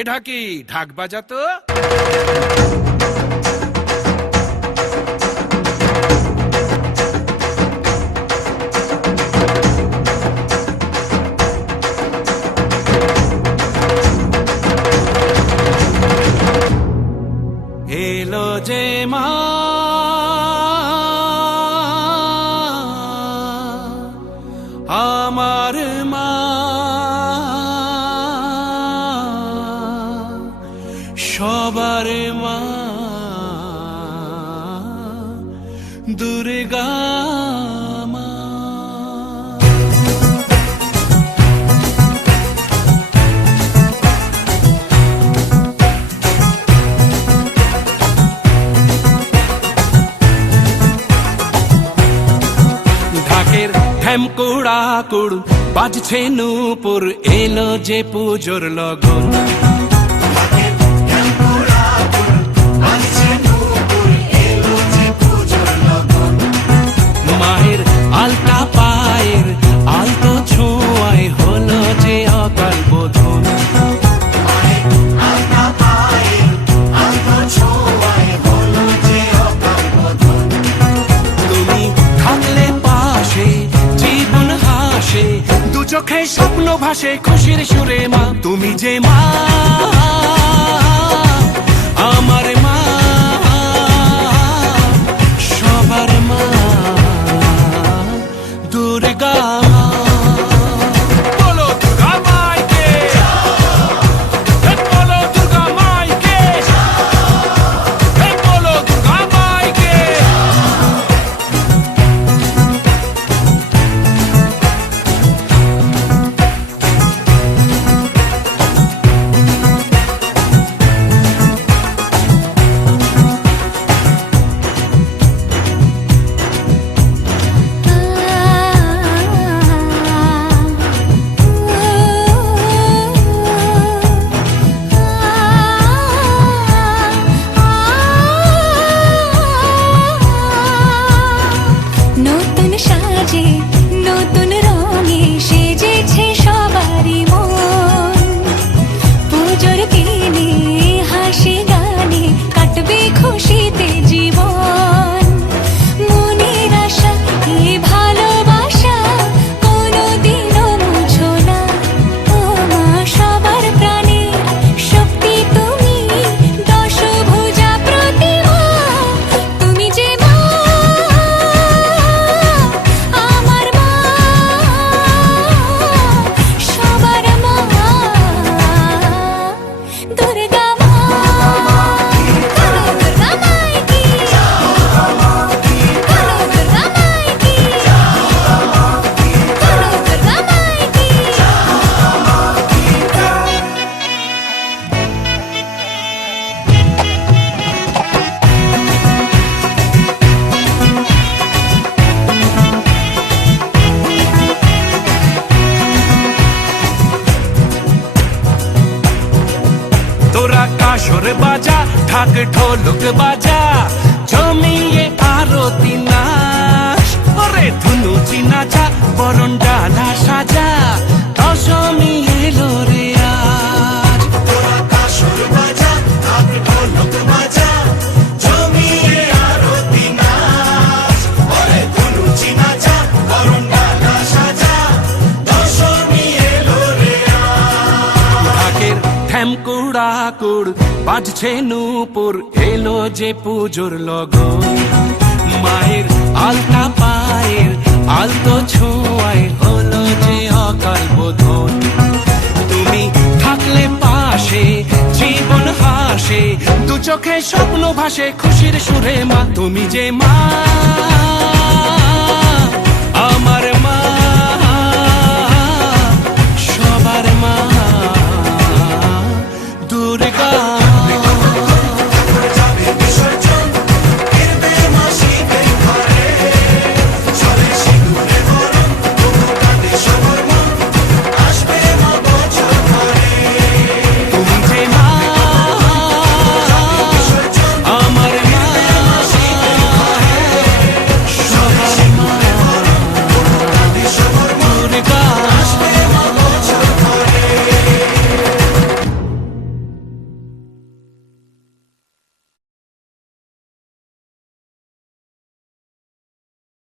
এ ঢাকি, ঢাক বাজাতো। এলো যে মা, আমার মা, সবার মা, দুর্গা মা। ঢাকের ঢ্যামকুড়া কুড় বাজছে নূপুর, এলো যে পুজোর লগন। মায়ের আলতা পায়ের আলতো ছোঁয়ায় হলো যে অকাল বোধন। তুমি থাকলে পাশে জীবন হাসে, দু চোখে স্বপ্ন ভাসে খুশির সুরে মা। তুমি যে মা, আমার মা, সবার মা, দুর্গা মা। বলো দুর্গা মাইকে, বলো দুর্গা মাইকে, বলো দুর্গা মাইকে। নতুন সাজে নতুন রঙে সেজেছে সবারই মন। পুজোর দিনে হাসি গানে কাটবে খুশিতে জীবন। মনের আশা এ ভালোবাসা কোনোদিনও মুছো না। ও মা, সবার প্রাণে শক্তি তুমি, দশভুজা প্রতিমা। তুমি যে মা, আমার মা, সবার মা, দুর্গা মা। বলো দুর্গা মাইকি, বলো দুর্গা মাইকি, বলো দুর্গা মাইকি। তোরা কাসর বাজা, ঢাক ঢোলক বাজা, জমিয়ে আরতি নাচ। ওরে ধুনুচি নাচা, বরণ ডালা সাজা, দশমী এলো রে আজ। তোরা কাসর বাজা, ঢাক ঢোলক বাজা, জমিয়ে আরতি নাচ। ওরে ধুনুচি নাচা, বরণ ডালা সাজা, দশমী এলো রে আজ। ঢাকের ঢ্যামকুড়া কুড় বাজছে নূপুর, এলো যে পুজোর লগন। মায়ের আলতা পায়ের আলতো ছোঁয়ায় হলো যে অকাল বোধন। তুমি থাকলে পাশে জীবন হাসে, দু চোখে স্বপ্ন ভাসে খুশির সুরে মা। তুমি যে মা,